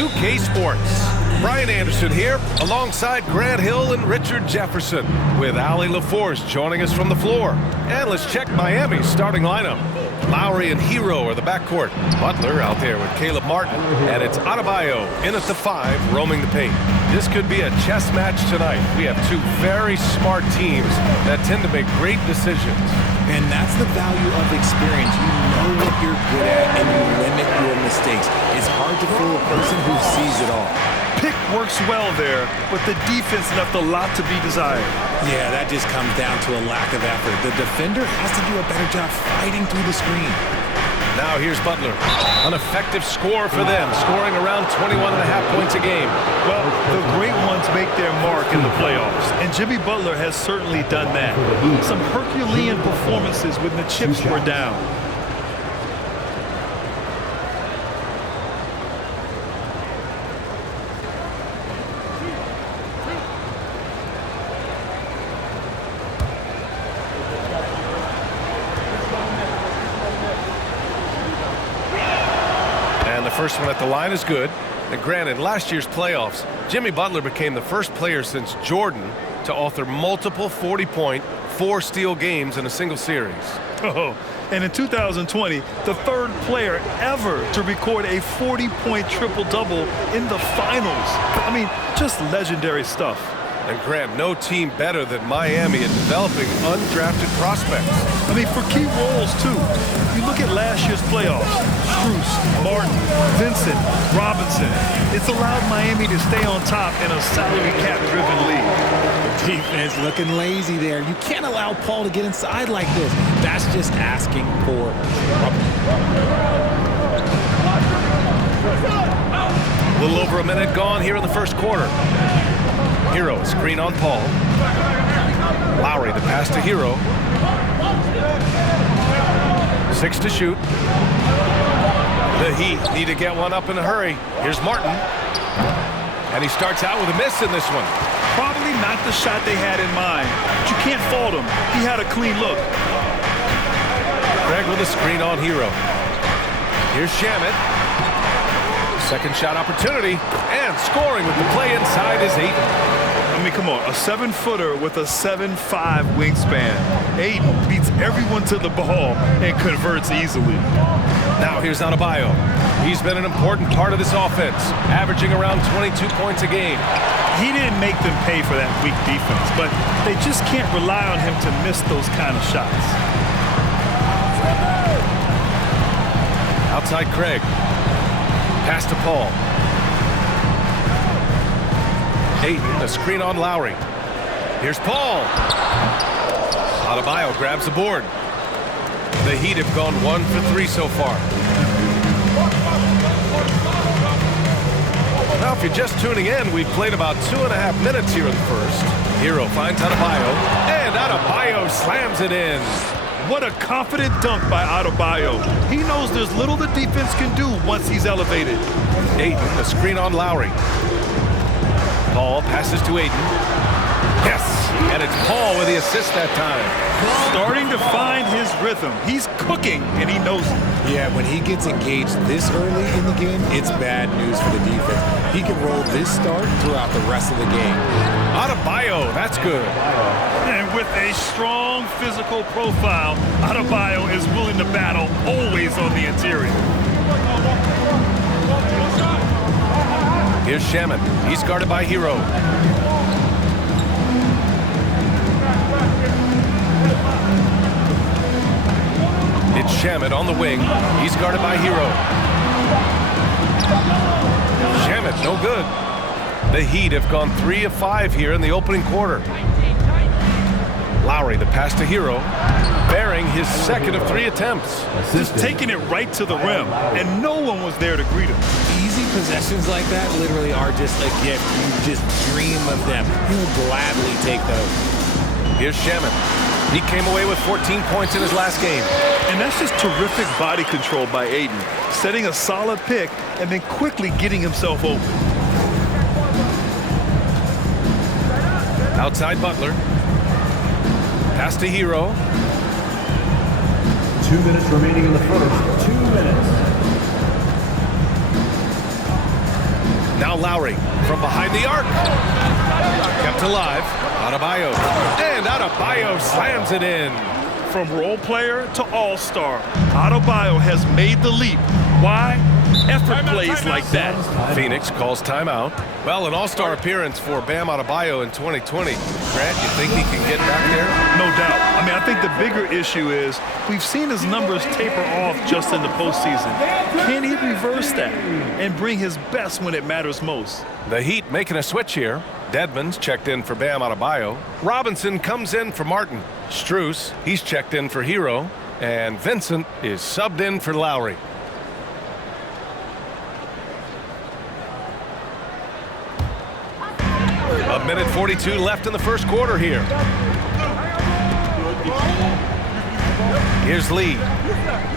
NBA2K Sports. Brian Anderson here, alongside Grant Hill and Richard Jefferson, with Ali LaForce joining us from the floor. And let's check Miami's starting lineup. Lowry and Hero are the backcourt. Butler out there with Caleb Martin. And it's Adebayo in at the 5, roaming the paint. This could be a chess match tonight. We have two very smart teams that tend to make great decisions. And that's the value of experience. You know what you're good at and you limit your mistakes. It's hard to fool a person who sees it all. Pick works well there, but the defense left a lot to be desired. Yeah, that just comes down to a lack of effort. The defender has to do a better job fighting through the screen. Now here's Butler. An effective score for them, scoring around 21.5 points a game. Well, the great ones make their mark in the playoffs, and Jimmy Butler has certainly done that. Some Herculean performances when the chips were down. First one at the line is good. And granted, last year's playoffs, Jimmy Butler became the first player since Jordan to author multiple 40-point, 4-steal games in a single series. Oh, and in 2020, the third player ever to record a 40-point triple-double in the finals. I mean, just legendary stuff. And Grant, no team better than Miami at developing undrafted prospects. I mean, for key roles, too. You look at last year's playoffs. Strus, Martin, Vincent, Robinson. It's allowed Miami to stay on top in a salary cap-driven league. The defense looking lazy there. You can't allow Paul to get inside like this. That's just asking for trouble. A little over a minute gone here in the first quarter. Hero, screen on Paul. Lowry, the pass to Hero. 6 to shoot. The Heat need to get one up in a hurry. Here's Martin. And he starts out with a miss in this one. Probably not the shot they had in mind, but you can't fault him. He had a clean look. Greg with a screen on Hero. Here's Shamet. Second shot opportunity, and scoring with the play inside is Ayton. I mean, come on, a 7-footer with a 7'5" wingspan. Ayton beats everyone to the ball and converts easily. Now here's Adebayo. He's been an important part of this offense, averaging around 22 points a game. He didn't make them pay for that weak defense, but they just can't rely on him to miss those kind of shots. Outside Craig. Pass to Paul. Ayton, a screen on Lowry. Here's Paul. Adebayo grabs the board. The Heat have gone 1 for 3 so far. Now, if you're just tuning in, we've played about 2.5 minutes here in the first. Hero finds Adebayo, and Adebayo slams it in. What a confident dunk by Adebayo. He knows there's little the defense can do once he's elevated. Ayton, a screen on Lowry. Paul passes to Ayton. Yes, and it's Paul with the assist that time. Starting to find his rhythm. He's cooking, and he knows it. Yeah, when he gets engaged this early in the game, it's bad news for the defense. He can roll this start throughout the rest of the game. Adebayo, that's good. And with a strong physical profile, Adebayo is willing to battle, always on the interior. Here's Shamet. He's guarded by Hero. It's Shamet on the wing. He's guarded by Hero. Shamet, no good. The Heat have gone 3 of 5 here in the opening quarter. Lowry, the pass to Hero, bearing his second of 3 attempts. Just taking it right to the rim, and no one was there to greet him. Easy possessions like that literally are just a gift. You just dream of them. You'll gladly take those. Here's Shamet. He came away with 14 points in his last game. And that's just terrific body control by Ayton, setting a solid pick and then quickly getting himself open. Outside Butler. Pass to Hero. 2 minutes remaining in the first. 2 minutes. Now Lowry from behind the arc. Kept alive. Adebayo. And Adebayo slams it in. From role player to all-star, Adebayo has made the leap. Why? Effort plays like that. Phoenix calls timeout. Well, an all-star appearance for Bam Adebayo in 2020. Grant, you think he can get back there? No doubt. I mean, I think the bigger issue is we've seen his numbers taper off just in the postseason. Can he reverse that and bring his best when it matters most? The Heat making a switch here. Dedmon's checked in for Bam Adebayo. Robinson comes in for Martin. Strus, he's checked in for Hero. And Vincent is subbed in for Lowry. A minute 42 left in the first quarter here. Here's Lee.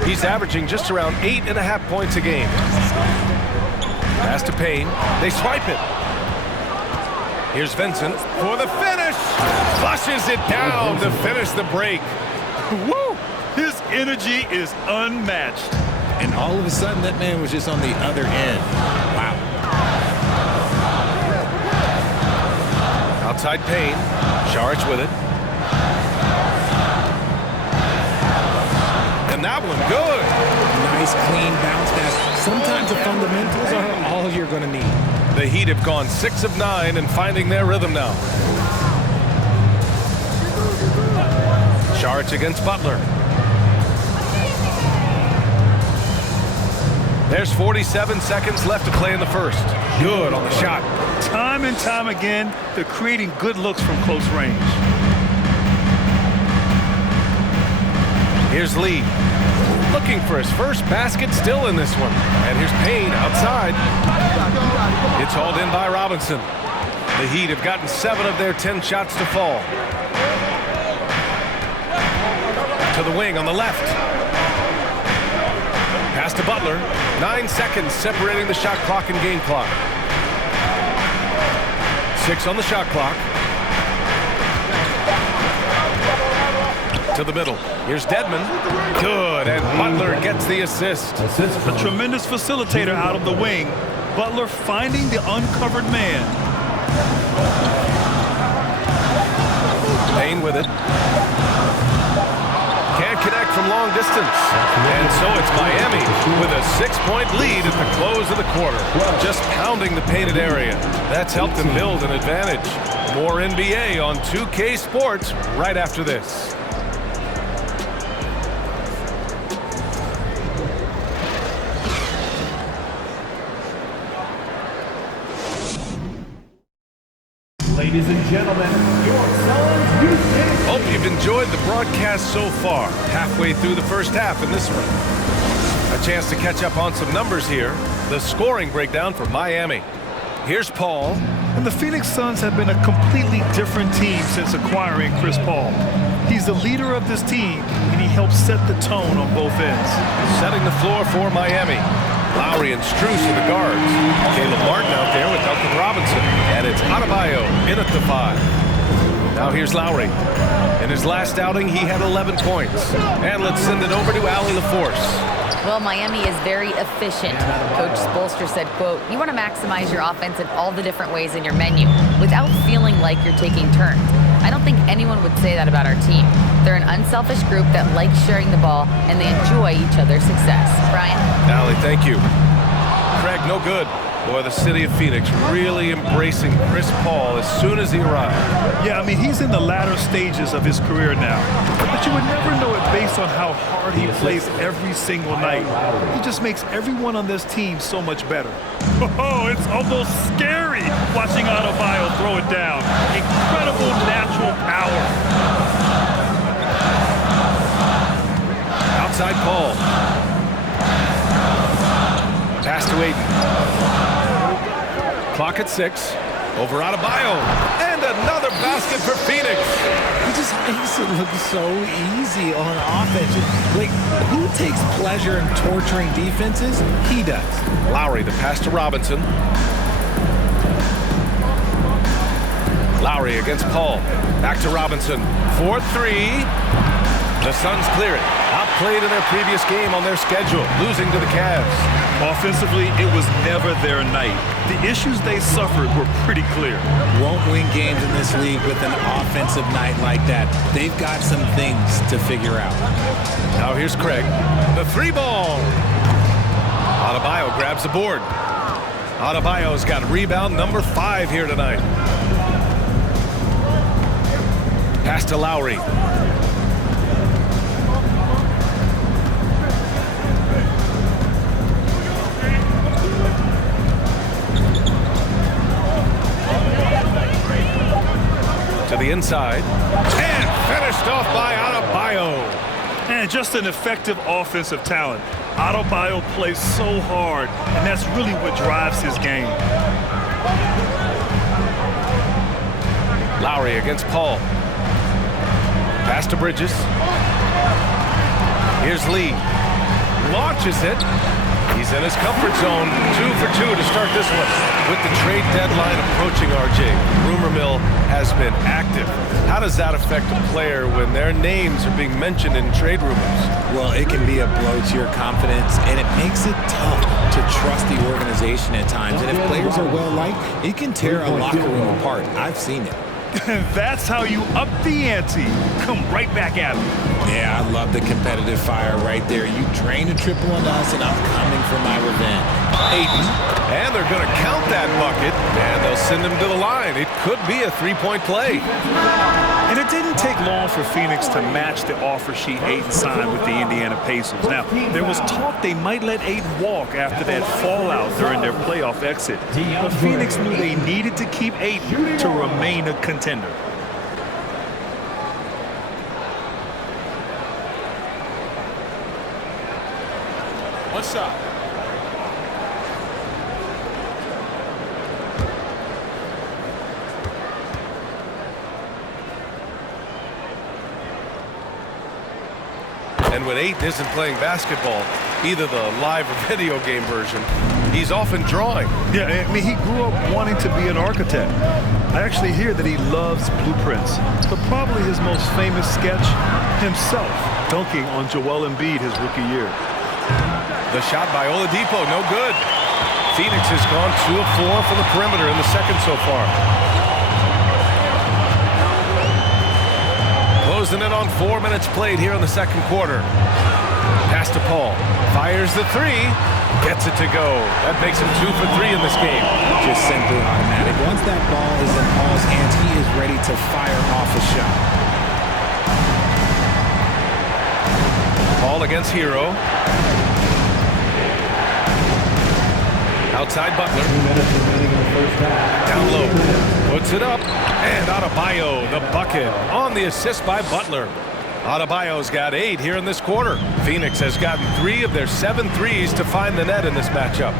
He's averaging just around 8.5 points a game. Pass to Payne. They swipe it. Here's Vincent for the finish. Flushes it down to finish the break. Woo! His energy is unmatched. And all of a sudden, that man was just on the other end. Wow. Outside Payne. Saric with it. And that one good. Nice, clean bounce pass. Sometimes the fundamentals are all you're going to need. The Heat have gone 6 of 9 and finding their rhythm now. Saric against Butler. There's 47 seconds left to play in the first. Good on the shot. Time and time again, they're creating good looks from close range. Here's Lee. Looking for his first basket still in this one. And here's Payne outside. It's hauled in by Robinson. The Heat have gotten 7 of their 10 shots to fall. To the wing on the left. Pass to Butler. 9 seconds separating the shot clock and game clock. 6 on the shot clock. To the middle. Here's Dedmon. Good, and Butler gets the assist. A tremendous facilitator out of the wing. Butler finding the uncovered man. Payne with it. Can't connect from long distance. And so it's Miami with a 6-point lead at the close of the quarter. Just pounding the painted area. That's helped them build an advantage. More NBA on 2K Sports right after this. Ladies and gentlemen, your Suns Houston. Hope you've enjoyed the broadcast so far. Halfway through the first half in this one. A chance to catch up on some numbers here. The scoring breakdown for Miami. Here's Paul. And the Phoenix Suns have been a completely different team since acquiring Chris Paul. He's the leader of this team, and he helps set the tone on both ends. Setting the floor for Miami. Lowry and Strus are the guards. Caleb Martin out there with Duncan Robinson. And it's Adebayo in at the 5. Now here's Lowry. In his last outing, he had 11 points. And let's send it over to Allie LaForce. Well, Miami is very efficient. Coach Spoelstra said, quote, "You want to maximize your offense in all the different ways in your menu without feeling like you're taking turns." I don't think anyone would say that about our team. They're an unselfish group that likes sharing the ball, and they enjoy each other's success. Brian? Allie, thank you. Craig, no good. Boy, the city of Phoenix really embracing Chris Paul as soon as he arrived. Yeah, I mean, he's in the latter stages of his career now. But you would never know it based on how hard he plays every single night. He just makes everyone on this team so much better. Oh, it's almost scary watching Adebayo throw it down. Incredible natural power. Outside Paul. Pass to Aiden. Clock at 6. Over Adebayo. And another basket for Phoenix. He just makes it look so easy on offense. Like, who takes pleasure in torturing defenses? He does. Lowry, the pass to Robinson. Lowry against Paul. Back to Robinson. 4-3. The Suns clear it. Outplayed in their previous game on their schedule, losing to the Cavs. Offensively, it was never their night. The issues they suffered were pretty clear. Won't win games in this league with an offensive night like that. They've got some things to figure out. Now here's Craig. The 3-ball. Adebayo grabs the board. Adebayo's got rebound number 5 here tonight. Pass to Lowry. To the inside. And finished off by Adebayo. And just an effective offensive talent. Adebayo plays so hard, and that's really what drives his game. Lowry against Paul. Pass to Bridges. Here's Lee. Launches it. He's in his comfort zone. 2 for 2 to start this one. With the trade deadline approaching, RJ, rumor mill has been active. How does that affect a player when their names are being mentioned in trade rumors? Well, it can be a blow to your confidence, and it makes it tough to trust the organization at times. And if players are well-liked, it can tear a locker room apart. I've seen it. And that's how you up the ante. Come right back at me. Yeah, I love the competitive fire right there. You drain a triple on us, and I'm coming for my revenge. Ayton. And they're going to count that bucket, and they'll send him to the line. It could be a 3-point play. And it didn't take long for Phoenix to match the offer sheet Ayton signed with the Indiana Pacers. Now, there was talk they might let Ayton walk after that fallout during their playoff exit. But Phoenix knew they needed to keep Ayton to remain a contender. What's up? And when Ayton isn't playing basketball, either the live or video game version, he's often drawing. Yeah, I mean, he grew up wanting to be an architect. I actually hear that he loves blueprints, but probably his most famous sketch, himself dunking on Joel Embiid his rookie year. The shot by Oladipo, no good. Phoenix has gone 2 of 4 from the perimeter in the second so far. Closing in on 4 minutes played here in the second quarter. Pass to Paul. Fires the 3. Gets it to go. That makes him 2 for 3 in this game. Just simply automatic. Once that ball is in Paul's hands, he is ready to fire off a shot. Paul against Hero. Outside Butler. Down low. Puts it up. And Adebayo, the bucket, on the assist by Butler. Adebayo's got 8 here in this quarter. Phoenix has gotten 3 of their 7 threes to find the net in this matchup.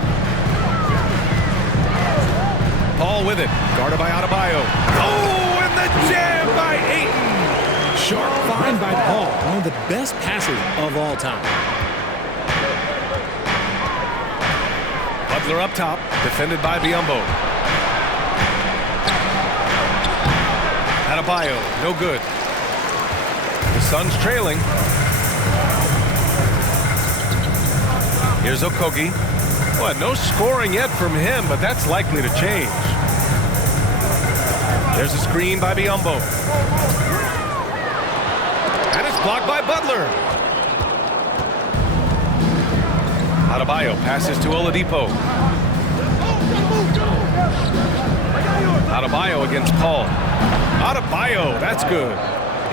Paul with it, guarded by Adebayo. Oh, and the jam by Ayton. Sharp find by Paul, one of the best passes of all time. Butler up top, defended by Biyombo. Adebayo, no good. The Suns trailing. Here's Okogie. Well, no scoring yet from him, but that's likely to change. There's a screen by Biyombo. And it's blocked by Butler. Adebayo passes to Oladipo. Adebayo against Paul. Adebayo, that's good.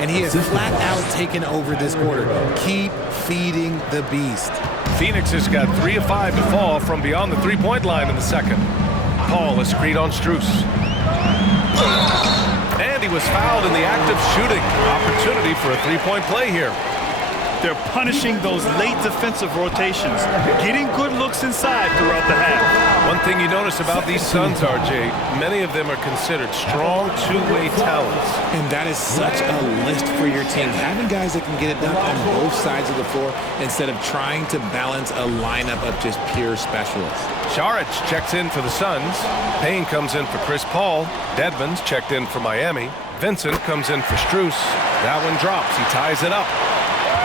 And he has flat out taken over this quarter. Keep feeding the beast. Phoenix has got 3 of 5 to fall from beyond the 3-point line in the second. Paul is screened on Strus. And he was fouled in the act of shooting. Opportunity for a 3-point play here. They're punishing those late defensive rotations, getting good looks inside throughout the half. One thing you notice about these Suns, RJ, many of them are considered strong two-way talents. And that is such a list for your team. Having guys that can get it done on both sides of the floor instead of trying to balance a lineup of just pure specialists. Saric checks in for the Suns. Payne comes in for Chris Paul. Dedmon's checked in for Miami. Vincent comes in for Strus. That one drops. He ties it up.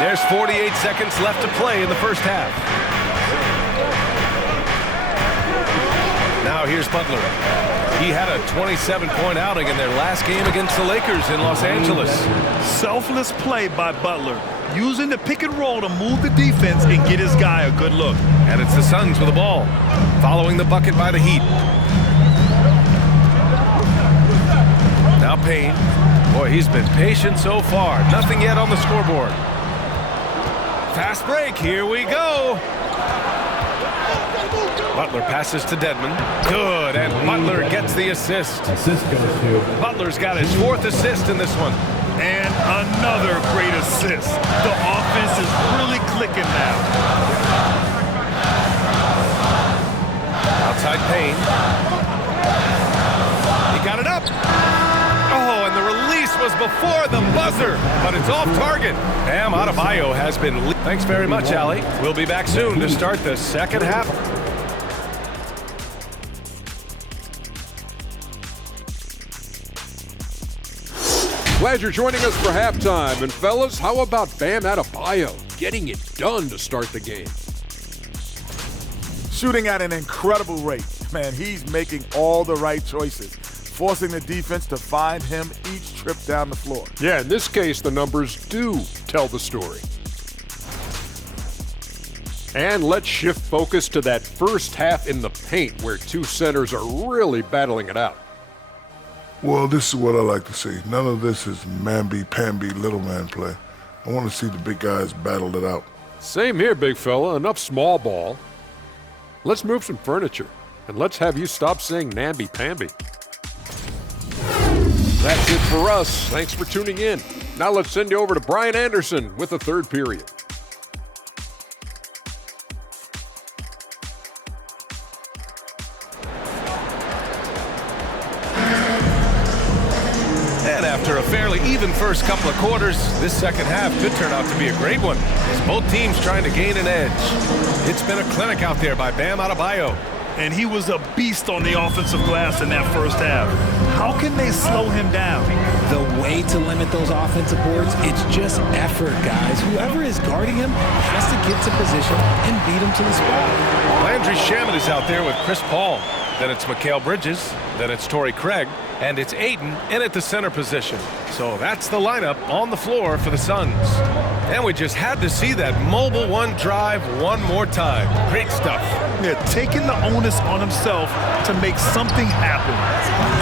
There's 48 seconds left to play in the first half. Now here's Butler. He had a 27-point outing in their last game against the Lakers in Los Angeles. Selfless play by Butler, using the pick and roll to move the defense and get his guy a good look. And it's the Suns with the ball, following the bucket by the Heat. Now Payne. Boy, he's been patient so far. Nothing yet on the scoreboard. Fast break. Here we go. Butler passes to Dedmon. Good, and Butler gets the assist. Assist goes to Butler's got his 4th assist in this one. And another great assist. The offense is really clicking now. Outside Payne. He got it up. Oh, and the release was before the buzzer, but it's off target. Bam Adebayo has been... Thanks very much, Allie. We'll be back soon to start the second half. Glad you're joining us for halftime. And fellas, how about Bam Adebayo getting it done to start the game? Shooting at an incredible rate. Man, he's making all the right choices, forcing the defense to find him each trip down the floor. Yeah, in this case, the numbers do tell the story. And let's shift focus to that first half in the paint where two centers are really battling it out. Well, this is what I like to see. None of this is mamby-pamby little man play. I want to see the big guys battle it out. Same here, big fella. Enough small ball. Let's move some furniture, and let's have you stop saying namby-pamby. That's it for us. Thanks for tuning in. Now let's send you over to Brian Anderson with the third period. And after a fairly even first couple of quarters, this second half could turn out to be a great one, as both teams trying to gain an edge. It's been a clinic out there by Bam Adebayo. And he was a beast on the offensive glass in that first half. How can they slow him down? The way to limit those offensive boards, it's just effort, guys. Whoever is guarding him has to get to position and beat him to the spot. Landry Shamet is out there with Chris Paul. Then it's Mikal Bridges. Then it's Torrey Craig. And it's Ayton in at the center position. So that's the lineup on the floor for the Suns. And we just had to see that mobile one drive one more time. Great stuff. Yeah, taking the onus on himself to make something happen.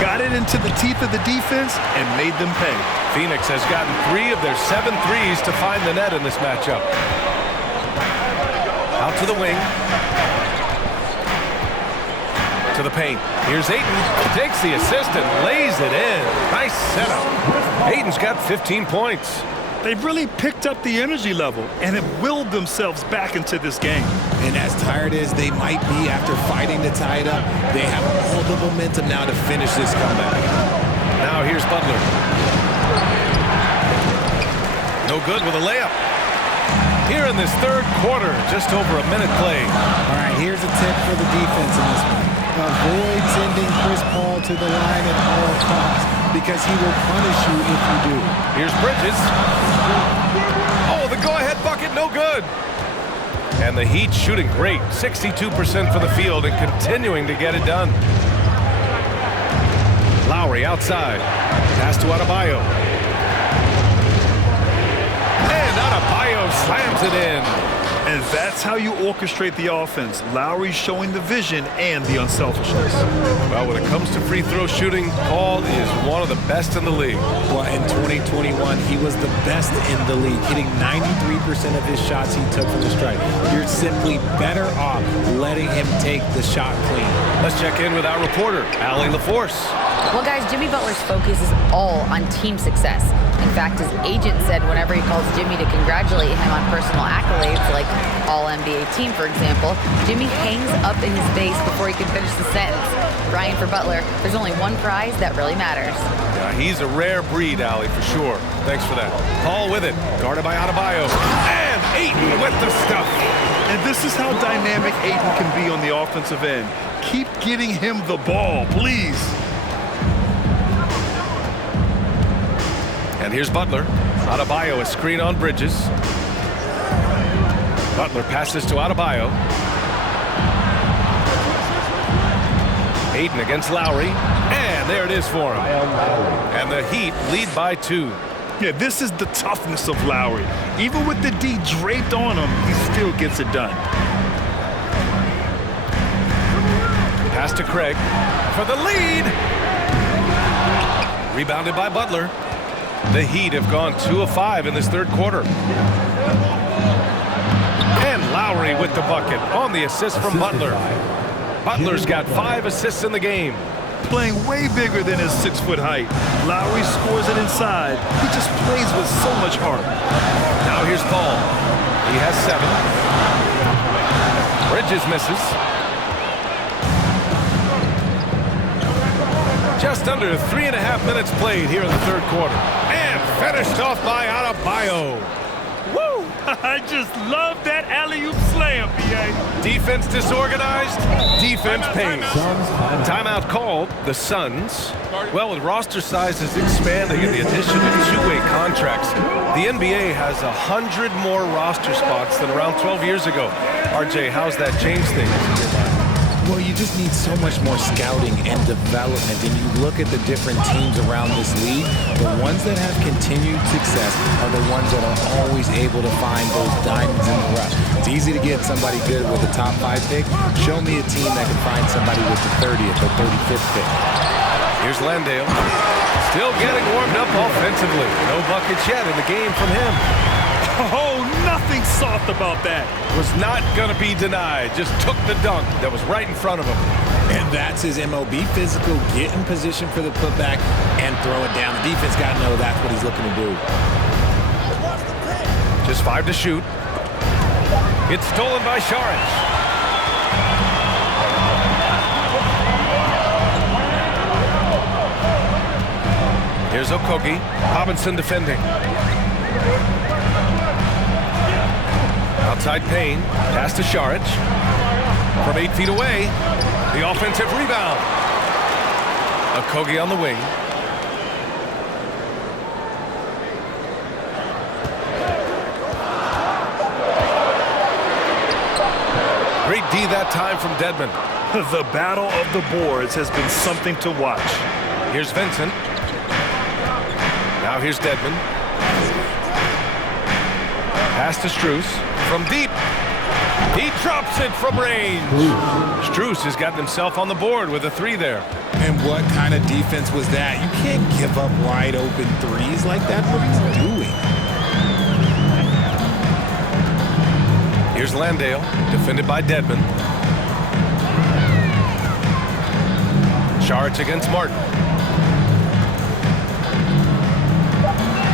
Got it into the teeth of the defense and made them pay. Phoenix has gotten 3 of their 7 threes to find the net in this matchup. Out to the wing. To the paint. Here's Ayton. Takes the assist and lays it in. Nice setup. Ayton's got 15 points. They've really picked up the energy level and have willed themselves back into this game. And as tired as they might be after fighting to tie it up, they have all the momentum now to finish this comeback. Now here's Butler. No good with a layup. Here in this third quarter, just over a minute played. All right, here's a tip for the defense in this one. Avoid sending Chris Paul to the line at all costs because he will punish you if you do. Here's Bridges. Oh, the go-ahead bucket, no good. And the Heat shooting great, 62% for the field and continuing to get it done. Lowry outside. Pass to Adebayo. And Adebayo slams it in. And that's how you orchestrate the offense. Lowry showing the vision and the unselfishness. Well, when it comes to free throw shooting, Paul is one of the best in the league. Well, in 2021, he was the best in the league, hitting 93% of his shots he took from the stripe. You're simply better off letting him take the shot clean. Let's check in with our reporter, Allie LaForce. Well, guys, Jimmy Butler's focus is all on team success. In fact, his agent said whenever he calls Jimmy to congratulate him on personal accolades, like All-NBA team, for example, Jimmy hangs up in his face before he can finish the sentence. Ryan, for Butler, there's only one prize that really matters. Yeah, he's a rare breed, Allie, for sure. Thanks for that. Paul with it, guarded by Adebayo. And Ayton with the stuff. And this is how dynamic Ayton can be on the offensive end. Keep getting him the ball, please. And here's Butler. Adebayo, a screen on Bridges. Butler passes to Adebayo. Ayton against Lowry. And there it is for him. And the Heat lead by 2. Yeah, this is the toughness of Lowry. Even with the D draped on him, he still gets it done. Pass to Craig for the lead. Rebounded by Butler. The Heat have gone 2 of 5 in this third quarter. And Lowry with the bucket on the assist from Butler. Butler's got 5 assists in the game. Playing way bigger than his 6-foot height. Lowry scores it inside. He just plays with so much heart. Now here's Paul. He has 7. Bridges misses. Just under 3.5 minutes played here in the third quarter. And finished off by Adebayo. Woo! I just love that alley-oop slam, B.A. Defense disorganized, defense pays. Timeout called. The Suns. Well, with roster sizes expanding and the addition of 2-way contracts, the NBA has 100 more roster spots than around 12 years ago. RJ, how's that changed things? Well, you just need so much more scouting and development, and you look at the different teams around this league, the ones that have continued success are the ones that are always able to find those diamonds in the rough. It's easy to get somebody good with the top 5 pick. Show me a team that can find somebody with the 30th or 35th pick. Here's Landale. Still getting warmed up offensively. No buckets yet in the game from him. Oh, nothing soft about that. Was not going to be denied. Just took the dunk that was right in front of him. And that's his MO. Be physical, get in position for the putback, and throw it down. The defense got to know that's what he's looking to do. Just 5 to shoot. It's stolen by Saric. Here's Okogie. Robinson defending. Outside Payne. Pass to Saric. From 8 feet away. The offensive rebound. Okogie on the wing. Great D that time from Dedmon. The battle of the boards has been something to watch. Here's Vincent. Now here's Dedmon. Pass to Strus from deep. He drops it from range. Strus has gotten himself on the board with a 3 there. And what kind of defense was that? You can't give up wide open threes like that. What he's doing. Here's Landale, defended by Dedmon. Saric against Martin.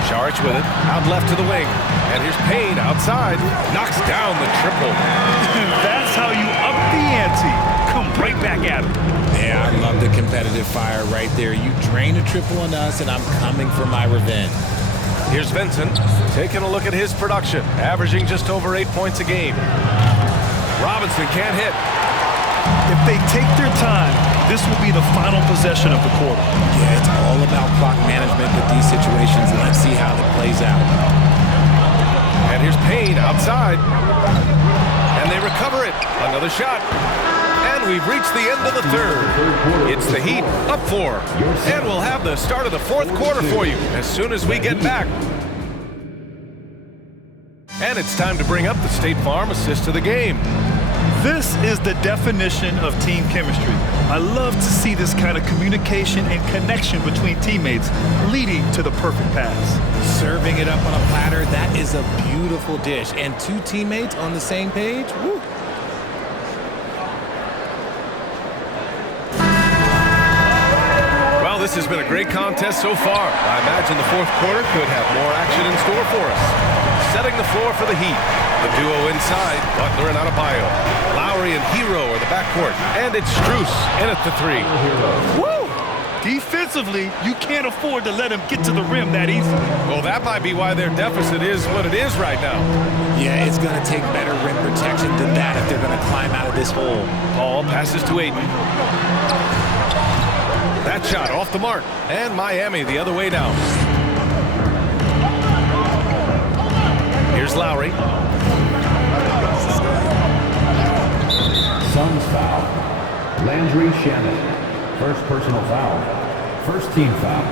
Saric with it, out left to the wing. And here's Payne outside, knocks down the triple. That's how you up the ante. Come right back at him. Yeah, I love the competitive fire right there. You drain a triple on us, and I'm coming for my revenge. Here's Vincent, taking a look at his production, averaging just over 8 points a game. Robinson can't hit. If they take their time, this will be the final possession of the quarter. Yeah, it's all about clock management with these situations. Let's see how it plays out. And here's Payne outside. And they recover it. Another shot. And we've reached the end of the third. It's the Heat up 4. And we'll have the start of the fourth quarter for you as soon as we get back. And it's time to bring up the State Farm assist of the game. This is the definition of team chemistry. I love to see this kind of communication and connection between teammates leading to the perfect pass. Serving it up on a platter, that is a beautiful dish. And 2 teammates on the same page, woo. Well, this has been a great contest so far. I imagine the fourth quarter could have more action in store for us. Setting the floor for the Heat. The duo inside, Butler and Adebayo. Lowry and Hero are the backcourt. And it's Strus in at the 3. Woo! Defensively, you can't afford to let him get to the rim that easily. Well, that might be why their deficit is what it is right now. Yeah, it's going to take better rim protection than that if they're going to climb out of this hole. Paul passes to Ayton. That shot off the mark. And Miami the other way now. Here's Lowry. Suns foul. Landry Shannon. First personal foul. First team foul.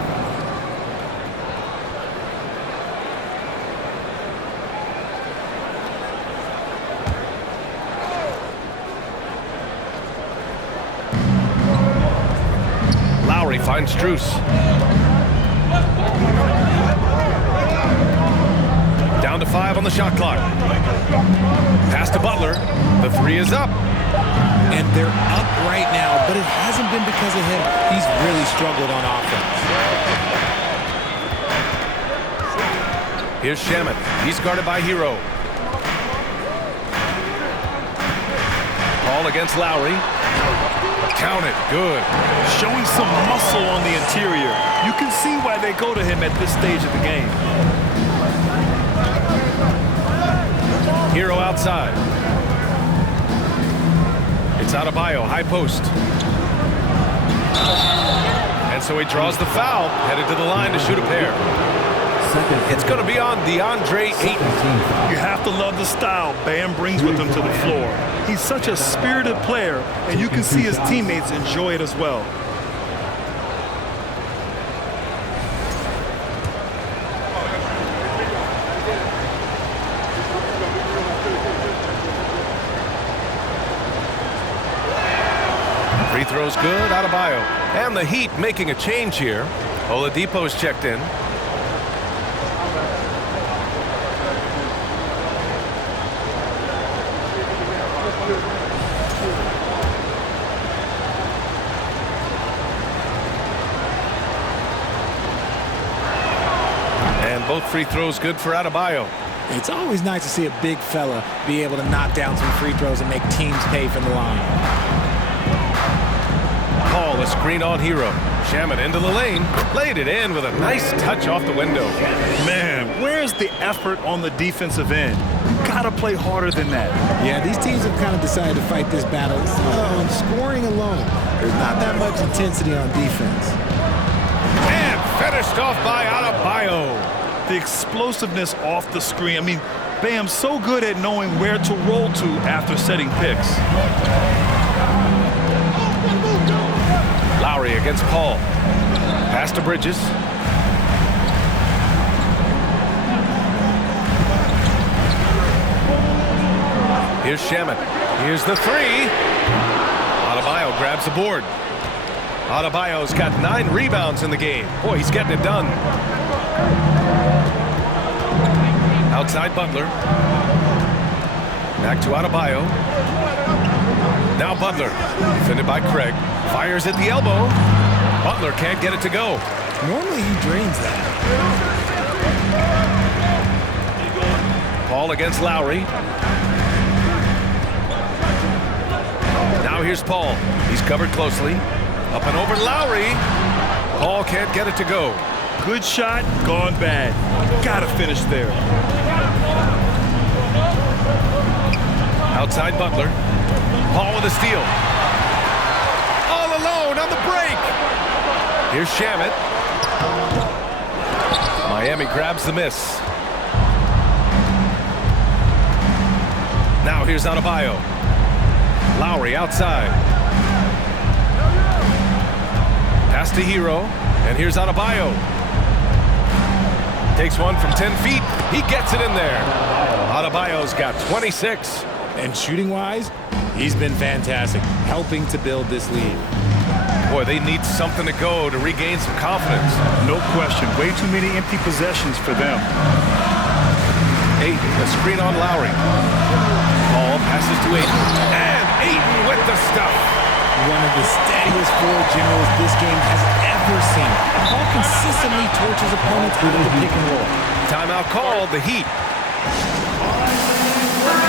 Lowry finds Struce. Down to 5 on the shot clock. Pass to Butler. The 3 is up. And they're up right now, but it hasn't been because of him. He's really struggled on offense. Here's Shamet. He's guarded by Hero. Ball against Lowry. Count it. Good. Showing some muscle on the interior. You can see why they go to him at this stage of the game. Hero outside. It's Adebayo, high post. And so he draws the foul, headed to the line to shoot a pair. It's going to be on DeAndre Ayton. You have to love the style Bam brings with him to the floor. He's such a spirited player, and you can see his teammates enjoy it as well. Free throw's good, Adebayo. And the Heat making a change here. Oladipo's checked in. And both free throws good for Adebayo. It's always nice to see a big fella be able to knock down some free throws and make teams pay from the line. Paul, a screen on Hero. Shamet into the lane. Laid it in with a nice touch off the window. Man, where's the effort on the defensive end? Gotta play harder than that. Yeah, these teams have kind of decided to fight this battle on scoring alone. There's not that much intensity on defense. And finished off by Adebayo. The explosiveness off the screen. I mean, Bam's so good at knowing where to roll to after setting picks. Lowry against Paul. Pass to Bridges. Here's Shamet. Here's the 3. Adebayo grabs the board. Adebayo's got 9 rebounds in the game. Boy, he's getting it done. Outside Butler. Back to Adebayo. Now Butler, defended by Craig. Fires at the elbow. Butler can't get it to go. Normally he drains that. Paul against Lowry. Now here's Paul. He's covered closely. Up and over Lowry. Paul can't get it to go. Good shot, gone bad. Gotta finish there. Outside Butler. Paul with a steal. All alone on the break. Here's Shamet. Miami grabs the miss. Now here's Adebayo. Lowry outside. Pass to Hero. And here's Adebayo. Takes one from 10 feet. He gets it in there. Adebayo's got 26. And shooting-wise, he's been fantastic, helping to build this lead. Boy, they need something to go to regain some confidence. No question. Way too many empty possessions for them. Ayton, a screen on Lowry. Paul passes to Ayton. And Ayton with the stuff. One of the steadiest floor generals this game has ever seen. Paul consistently torches opponents with the pick and roll. Timeout called, the Heat.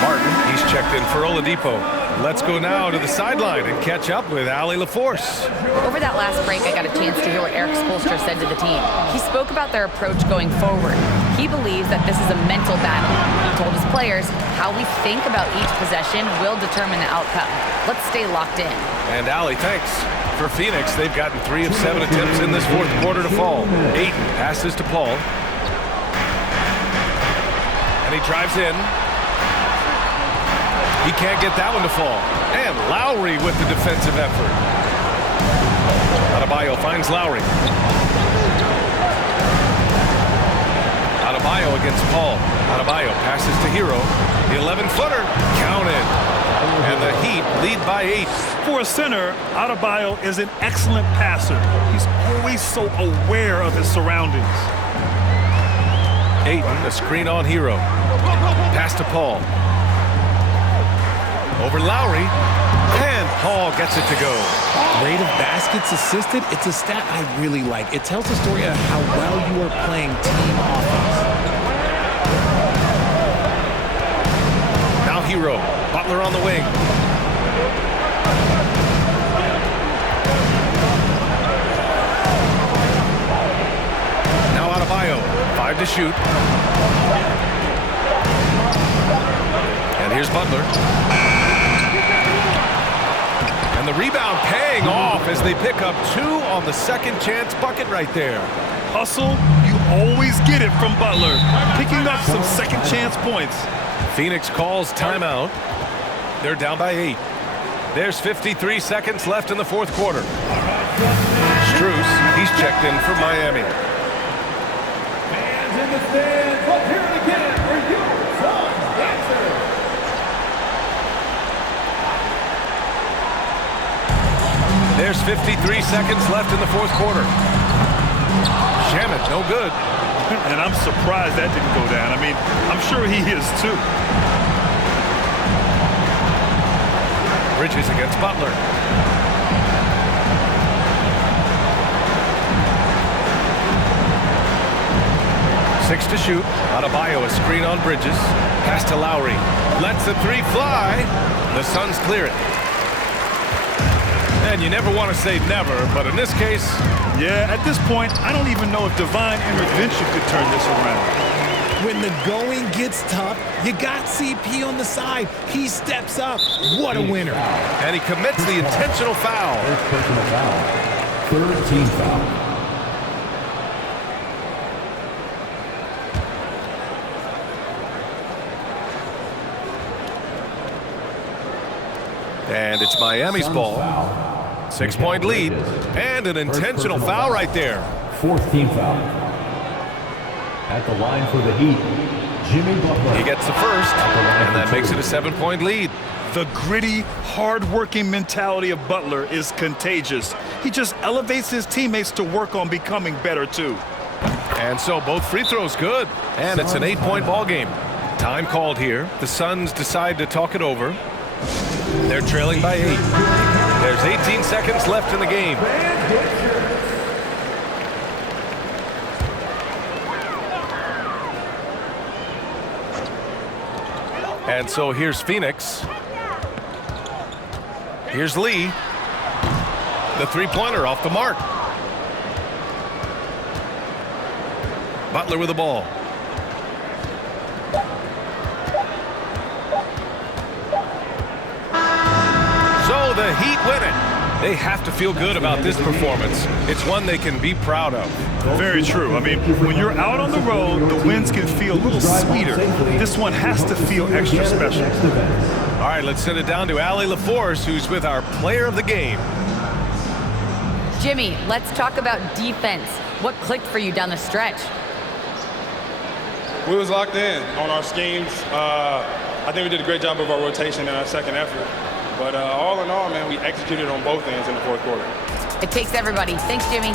Martin, he's checked in for Oladipo. Let's go now to the sideline and catch up with Allie LaForce. Over that last break, I got a chance to hear what Eric Spoelstra said to the team. He spoke about their approach going forward. He believes that this is a mental battle. He told his players, how we think about each possession will determine the outcome. Let's stay locked in. And Allie, thanks. For Phoenix, they've gotten 3 of 7 attempts in this fourth quarter to fall. Ayton passes to Paul. And he drives in. He can't get that one to fall. And Lowry with the defensive effort. finds Lowry. Adebayo against Paul. Adebayo passes to Hero. The 11-footer counted. And the Heat lead by 8. For a center, Adebayo is an excellent passer. He's always so aware of his surroundings. Ayton, a screen on Hero. Pass to Paul. Over Lowry. And Paul gets it to go. Rate of baskets assisted, it's a stat I really like. It tells a story of how well you are playing team offense. Now Hero. Butler on the wing. Now Adebayo. 5 to shoot. And here's Butler. And the rebound paying off as they pick up 2 on the second chance bucket right there. Hustle, you always get it from Butler. Picking up some second chance points. Phoenix calls timeout. They're down by 8. There's 53 seconds left in the fourth quarter. Strus, he's checked in for Miami. Fans in the stands, let's hear it again for your Suns answer. There's 53 seconds left in the fourth quarter. Shamet, no good. And I'm surprised that didn't go down. I mean, I'm sure he is too. Bridges against Butler. Six to shoot. Adebayo, a screen on Bridges. Pass to Lowry. Lets the 3 fly. The Suns clear it. And you never want to say never, but in this case... Yeah, at this point, I don't even know if divine intervention could turn this around. When the going gets tough, you got CP on the side. He steps up. What a winner. And he commits the intentional foul. First personal foul. Third team foul. And it's Miami's ball. 6-point lead. And an intentional foul right there. Fourth team foul. At the line for the Heat, Jimmy Butler. He gets the first, and that makes it a 7-point lead. The gritty, hard-working mentality of Butler is contagious. He just elevates his teammates to work on becoming better, too. And so both free throws good. And it's an 8-point ball game. Time called here. The Suns decide to talk it over. They're trailing by 8. There's 18 seconds left in the game. And so here's Phoenix. Here's Lee. The three-pointer off the mark. Butler with the ball. So the Heat win it. They have to feel good about this performance. It's one they can be proud of. Very true. I mean, when you're out on the road, the wins can feel a little sweeter. This one has to feel extra special. All right, let's send it down to Allie LaForce, who's with our player of the game. Jimmy, let's talk about defense. What clicked for you down the stretch? We was locked in on our schemes. I think we did a great job of our rotation in our second effort. But all in all, man, we executed on both ends in the fourth quarter. It takes everybody. Thanks, Jimmy.